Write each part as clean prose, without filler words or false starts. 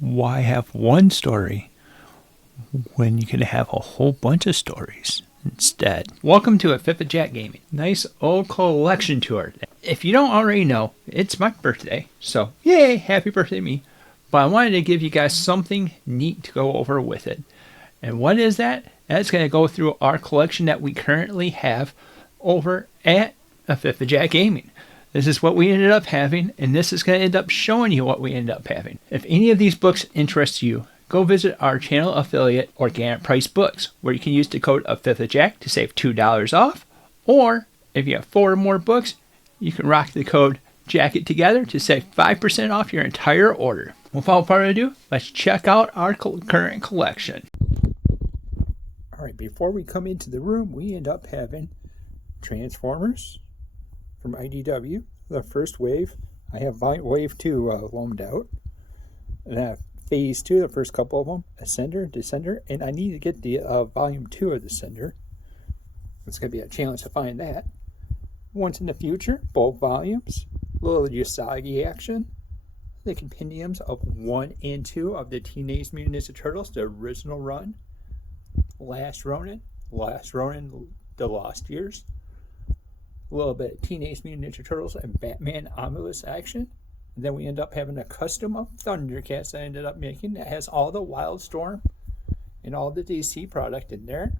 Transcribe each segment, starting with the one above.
Why have one story when you can have a whole bunch of stories instead? Welcome to Afifthofjack Gaming. Nice old collection tour. If you don't already know, it's my birthday, so yay, happy birthday to me. But I wanted to give you guys something neat to go over with it. And what is that? That's going to go through our collection that we currently have over at Afifthofjack Gaming. This is what we ended up having, and this is going to end up showing you what we ended up having. If any of these books interest you, go visit our channel affiliate, Organic Price Books, where you can use the code Afifthofjack to save $2 off. Or, if you have 4 or more books, you can rock the code Jacket Together to save 5% off your entire order. Without further ado, let's check out our current collection. Alright, before we come into the room, we end up having Transformers from IDW, the first wave. I have wave 2 loaned out. And I have phase 2, the first couple of them, Ascender, Descender, and I need to get the volume 2 of Descender. It's going to be a challenge to find that. Once in the Future, both volumes, a little Usagi action, the compendiums of 1 and 2 of the Teenage Mutant Ninja Turtles, the original run, Last Ronin, The Lost Years, a little bit of Teenage Mutant Ninja Turtles and Batman Omnibus action. And then we end up having a custom of Thundercats I ended up making that has all the Wildstorm and all the DC product in there.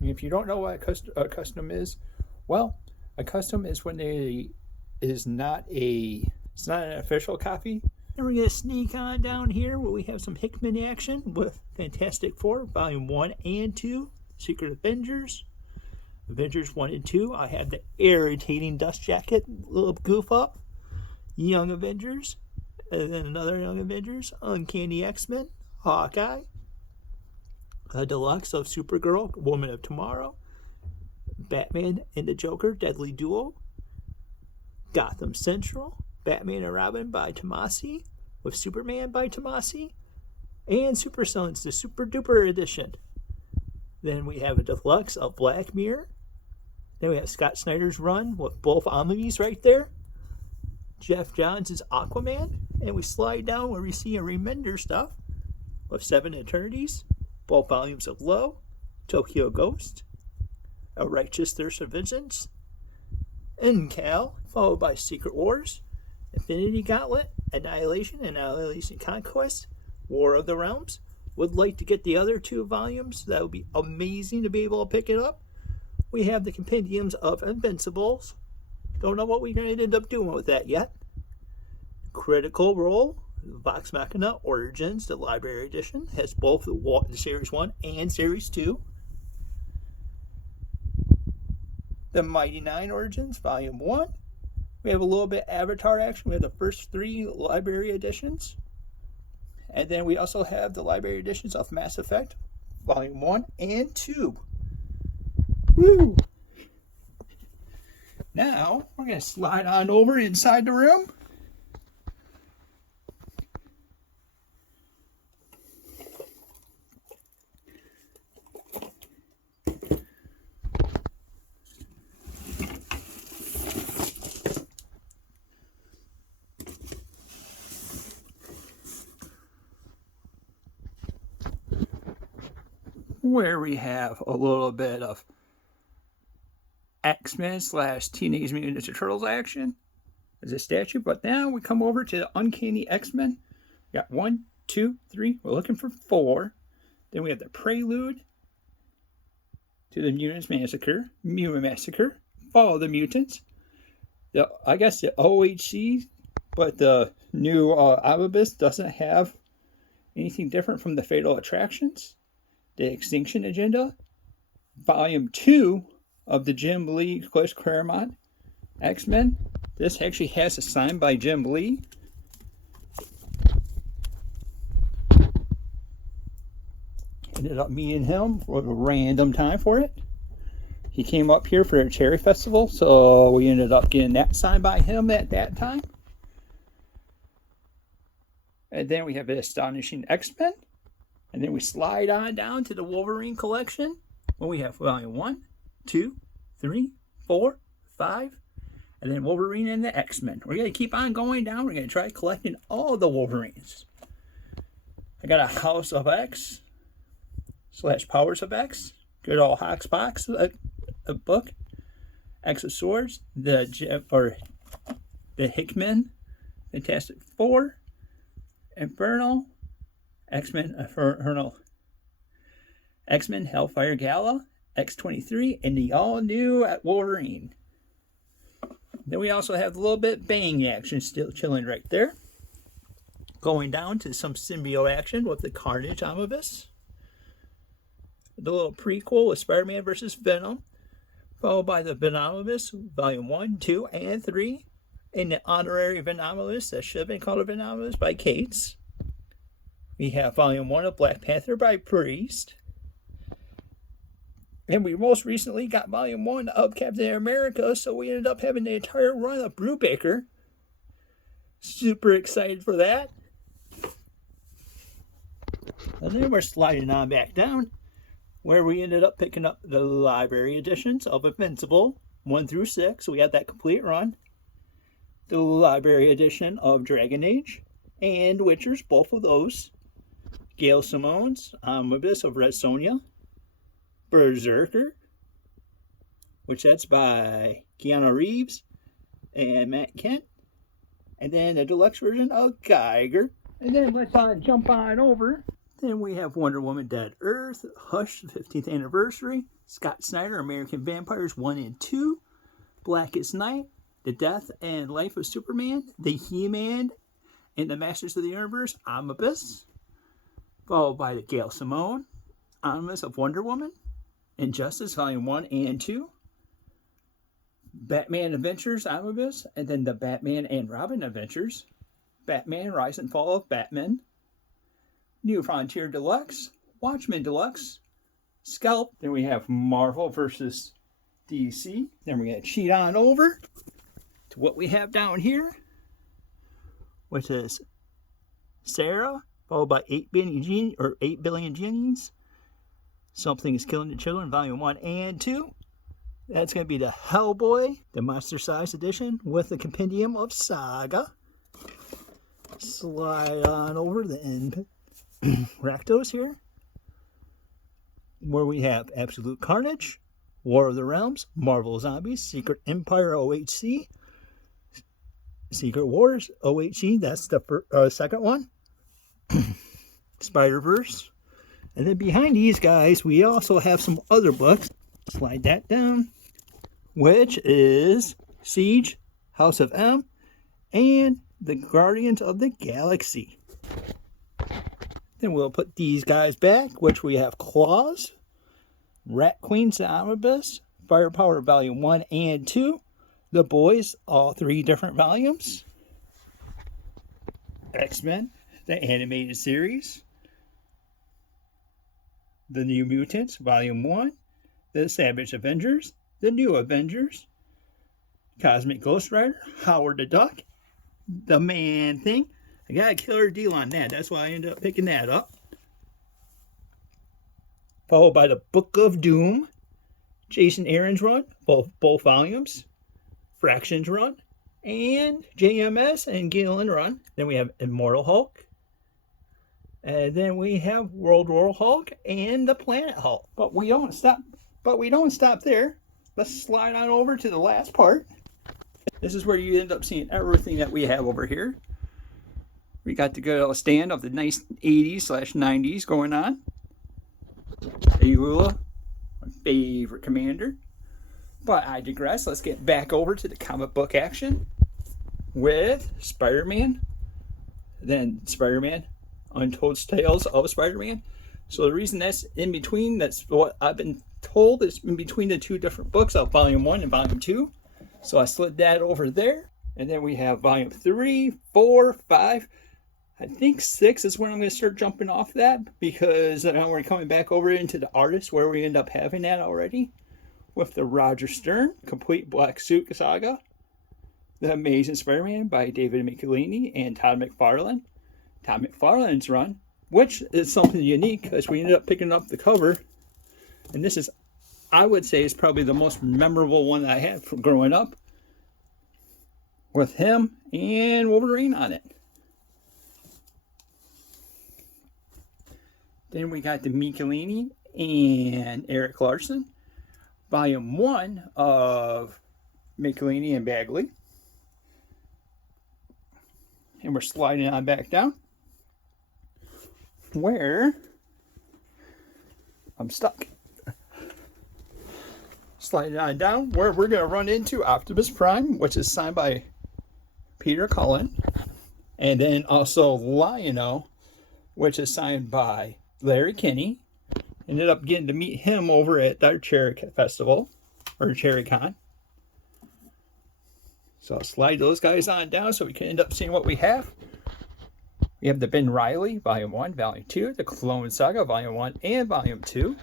And if you don't know what a custom is, well, a custom is when it's not an official copy. And we're going to sneak on down here where we have some Hickman action with Fantastic Four, Volume 1 and 2, Secret Avengers, Avengers 1 and 2. I have the irritating Dust Jacket, little goof up, Young Avengers, and then another Young Avengers, Uncanny X-Men, Hawkeye, a deluxe of Supergirl, Woman of Tomorrow, Batman and the Joker, Deadly Duo, Gotham Central, Batman and Robin by Tomasi, with Superman by Tomasi, and Super Sons, the Super Duper edition. Then we have a deluxe of Black Mirror. Then we have Scott Snyder's run with both omnibus right there. Jeff Johns' Aquaman. And we slide down where we see a Remender stuff with 7 Eternities, both volumes of Low, Tokyo Ghost, A Righteous Thirst of Vengeance, Incal, followed by Secret Wars, Infinity Gauntlet, Annihilation, Annihilation Conquest, War of the Realms. Would like to get the other 2 volumes. That would be amazing to be able to pick it up. We have the compendiums of Invincibles. Don't know what we're going to end up doing with that yet. Critical Role, Vox Machina Origins, the library edition, has both the Series 1 and Series 2. The Mighty Nine Origins, Volume 1. We have a little bit Avatar action. We have the first 3 library editions. And then we also have the library editions of Mass Effect, Volume 1 and 2. Woo! Now, we're going to slide on over inside the room. Where we have a little bit of X-Men / Teenage Mutant Ninja Turtles action as a statue. But now we come over to the Uncanny X-Men. Got 1, 2, 3. We're looking for 4. Then we have the Prelude to the Mutant Massacre. Fall of the Mutants. I guess the OHC, but the new Omnibus doesn't have anything different from the Fatal Attractions. The Extinction Agenda, Volume 2 of the Jim Lee, Chris Claremont X-Men. This actually has a sign by Jim Lee. Ended up meeting him for a random time for it. He came up here for a Cherry Festival, so we ended up getting that signed by him at that time. And then we have the Astonishing X-Men. And then we slide on down to the Wolverine collection. Well, we have Volume 1, 2, 3, 4, 5, and then Wolverine and the X-Men. We're going to keep on going down. We're going to try collecting all the Wolverines. I got a House of X / Powers of X. Good old Hoxpox a book. X of Swords. The Hickman. Fantastic Four. Inferno. X-Men Infernal. X-Men Hellfire Gala. X-23. And the all-new Wolverine. Then we also have a little bit Bang action still chilling right there. Going down to some symbiote action with the Carnage Omnibus. The little prequel with Spider-Man vs. Venom. Followed by the Venomibus, Volume 1, 2, and 3. And the honorary Venomibus that should have been called a Venomibus by Cates. We have Volume 1 of Black Panther by Priest. And we most recently got Volume 1 of Captain America, so we ended up having the entire run of Brubaker. Super excited for that. And then we're sliding on back down, where we ended up picking up the library editions of Invincible 1 through 6. So we had that complete run. The library edition of Dragon Age and Witchers, both of those. Gail Simone's Omnibus of Red Sonja. Berserker, which that's by Keanu Reeves and Matt Kent. And then a deluxe version of Geiger. And then let's jump on over. Then we have Wonder Woman Dead Earth, Hush, 15th anniversary, Scott Snyder, American Vampires 1 and 2, Blackest Night, The Death and Life of Superman, The He-Man, and the Masters of the Universe Omnibus, followed by the Gail Simone Omnibus of Wonder Woman, Injustice Volume 1 and 2, Batman Adventures Omnibus, and then the Batman and Robin Adventures, Batman Rise and Fall of Batman, New Frontier Deluxe, Watchmen Deluxe, Scalp. Then we have Marvel versus DC. Then we're going to cheat on over to what we have down here, which is Sarah, followed by 8 billion genies. Something is Killing the Children, Volume 1 and 2. That's going to be the Hellboy, the Monster Size Edition, with the Compendium of Saga. Slide on over the end. Rakdos here, where we have Absolute Carnage, War of the Realms, Marvel Zombies, Secret Empire OHC, Secret Wars OHC, that's the second one, Spider-Verse. And then behind these guys, we also have some other books. Slide that down, which is Siege, House of M, and the Guardians of the Galaxy. Then we'll put these guys back, which we have Claws, Rat Queen's Omnibus, Firepower Volume 1 and 2, The Boys, all 3 different volumes, X-Men, the animated series, The New Mutants, Volume 1, The Savage Avengers, The New Avengers, Cosmic Ghost Rider, Howard the Duck, The Man Thing. I got a killer deal on that. That's why I ended up picking that up. Followed by the Book of Doom, Jason Aaron's run, both volumes, Fractions run, and JMS and Gillen run. Then we have Immortal Hulk. And then we have World War Hulk and the Planet Hulk. But we don't stop there. Let's slide on over to the last part. This is where you end up seeing everything that we have over here. We got the good old stand of the nice 80s/90s going on. Ayula, my favorite commander. But I digress. Let's get back over to the comic book action with Spider-Man. Then Spider-Man, Untold Tales of Spider-Man. So the reason that's in between, that's what I've been told, is in between the 2 different books of Volume 1 and Volume 2. So I slid that over there. And then we have Volume 3, 4, 5. I think 6 is when I'm going to start jumping off that, because now we're coming back over into the artist where we end up having that already with the Roger Stern Complete Black Suit Saga, The Amazing Spider-Man by David Michelinie and Todd McFarlane. Todd McFarlane's run, which is something unique because we ended up picking up the cover, and this is, I would say, is probably the most memorable one that I had from growing up, with him and Wolverine on it. Then we got the Michelini and Eric Larson, Volume 1 of Michelini and Bagley. And we're sliding on back down where I'm stuck. Sliding on down where we're going to run into Optimus Prime, which is signed by Peter Cullen. And then also Lion-O, which is signed by Larry Kinney. Ended up getting to meet him over at our Cherry Festival, or Cherry Con. So I'll slide those guys on down so we can end up seeing what we have. We have the Ben Reilly, Volume 1, Volume 2, the Clone Saga, Volume 1 and Volume 2,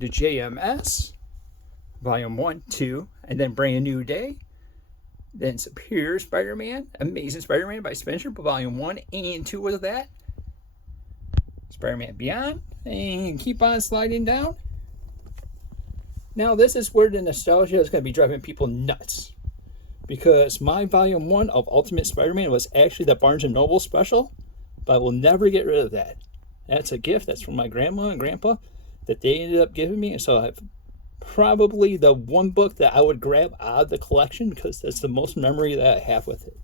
the JMS, Volume 1, 2, and then Brand New Day. Then Superior Spider-Man, Amazing Spider-Man by Spencer, Volume 1 and 2 was that. Spider-Man Beyond, and keep on sliding down. Now this is where the nostalgia is going to be driving people nuts. Because my Volume 1 of Ultimate Spider-Man was actually the Barnes & Noble special, but I will never get rid of that. That's a gift. That's from my grandma and grandpa that they ended up giving me. So I've probably the one book that I would grab out of the collection because that's the most memory that I have with it.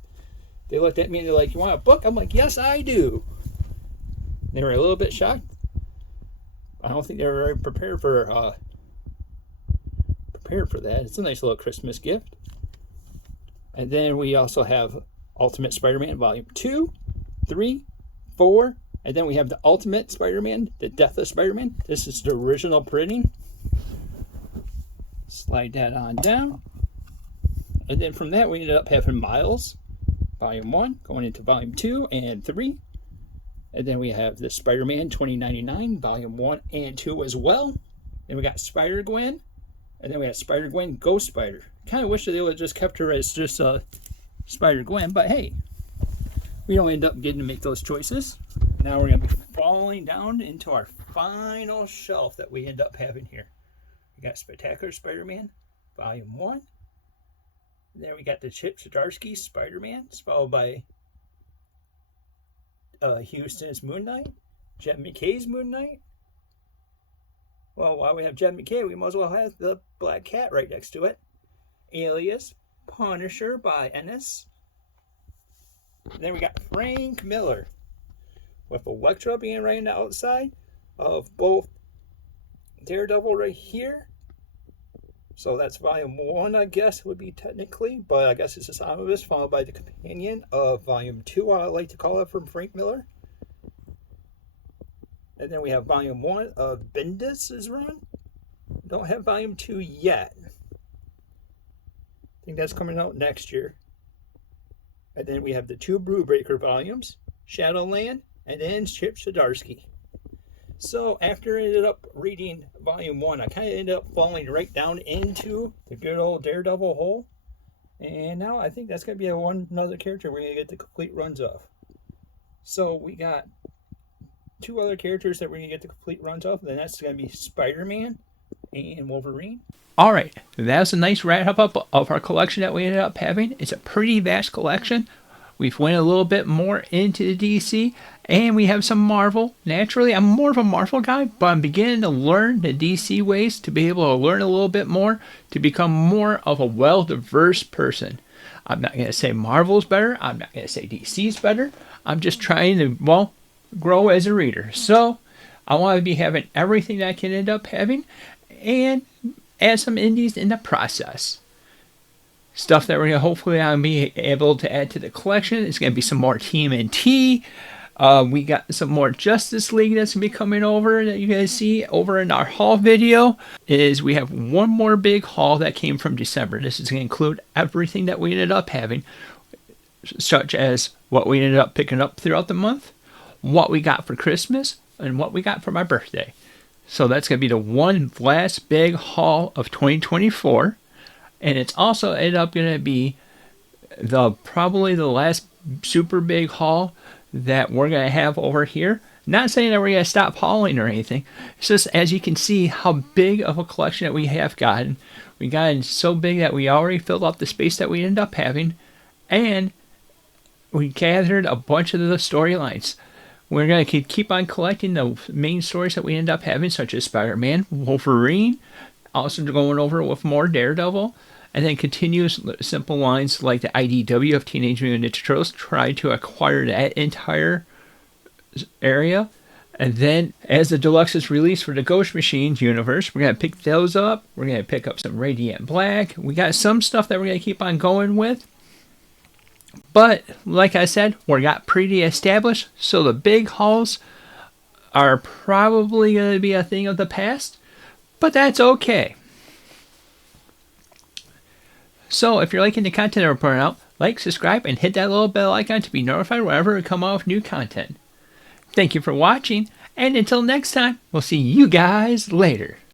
They looked at me and they're like, "You want a book?" I'm like, "Yes, I do." They were a little bit shocked. I don't think they were very prepared for that. It's a nice little Christmas gift. And then we also have Ultimate Spider-Man Volume 2, 3, 4, and then we have the Ultimate Spider-Man, the Death of Spider-Man. This is the original printing. Slide that on down. And then from that we ended up having Miles, Volume 1, going into Volume 2 and 3. And then we have the Spider-Man 2099, Volume 1 and 2 as well. Then we got Spider-Gwen. And then we got Spider-Gwen Ghost Spider. Kind of wish that they would have just kept her as just Spider-Gwen, but hey, we don't end up getting to make those choices. Now we're going to be falling down into our final shelf that we end up having here. We got Spectacular Spider-Man, Volume 1. Then we got the Chip Zdarsky Spider-Man, followed by Houston's Moon Knight, Jed McKay's Moon Knight. Well, while we have Jed McKay, we might as well have the Black Cat right next to it. Alias, Punisher by Ennis. And then we got Frank Miller with Elektra being right on the outside of both Daredevil right here. So that's Volume 1, I guess, would be technically, but I guess it's just Omnibus, followed by the companion of Volume 2, I like to call it, from Frank Miller. And then we have Volume 1 of Bendis' run. Don't have Volume 2 yet. I think that's coming out next year. And then we have the 2 Brewbreaker volumes, Shadowland, and then Chip Zdarsky. So after I ended up reading Volume 1, I kind of ended up falling right down into the good old Daredevil hole. And now I think that's going to be another character we're going to get the complete runs of. So we got 2 other characters that we're going to get the complete runs of. Then that's going to be Spider-Man and Wolverine. All right, that was a nice wrap-up of our collection that we ended up having. It's a pretty vast collection. We've went a little bit more into the DC, and we have some Marvel. Naturally, I'm more of a Marvel guy, but I'm beginning to learn the DC ways to be able to learn a little bit more, to become more of a well-diverse person. I'm not going to say Marvel's better. I'm not going to say DC's better. I'm just trying to, well, grow as a reader. So I want to be having everything that I can end up having, and add some indies in the process. Stuff that we're going to hopefully be able to add to the collection is going to be some more TMNT. We got some more Justice League that's going to be coming over that you guys see over in our haul video. We have one more big haul that came from December. This is going to include everything that we ended up having, such as what we ended up picking up throughout the month, what we got for Christmas, and what we got for my birthday. So that's going to be the one last big haul of 2024. And it's also ended up going to be probably the last super big haul that we're going to have over here. Not saying that we're going to stop hauling or anything. It's just, as you can see, how big of a collection that we have gotten. We got so big that we already filled up the space that we ended up having. And we gathered a bunch of the storylines. We're going to keep on collecting the main stories that we end up having, such as Spider-Man, Wolverine, also going over with more Daredevil, and then continuous simple lines like the IDW of Teenage Mutant Ninja Turtles try to acquire that entire area. And then as the deluxe is released for the Ghost Machines universe, we're going to pick those up. We're going to pick up some Radiant Black. We got some stuff that we're going to keep on going with. But, like I said, we got pretty established, so the big hauls are probably going to be a thing of the past, but that's okay. So, if you're liking the content we're putting out, like, subscribe, and hit that little bell icon to be notified whenever we come out with new content. Thank you for watching, and until next time, we'll see you guys later.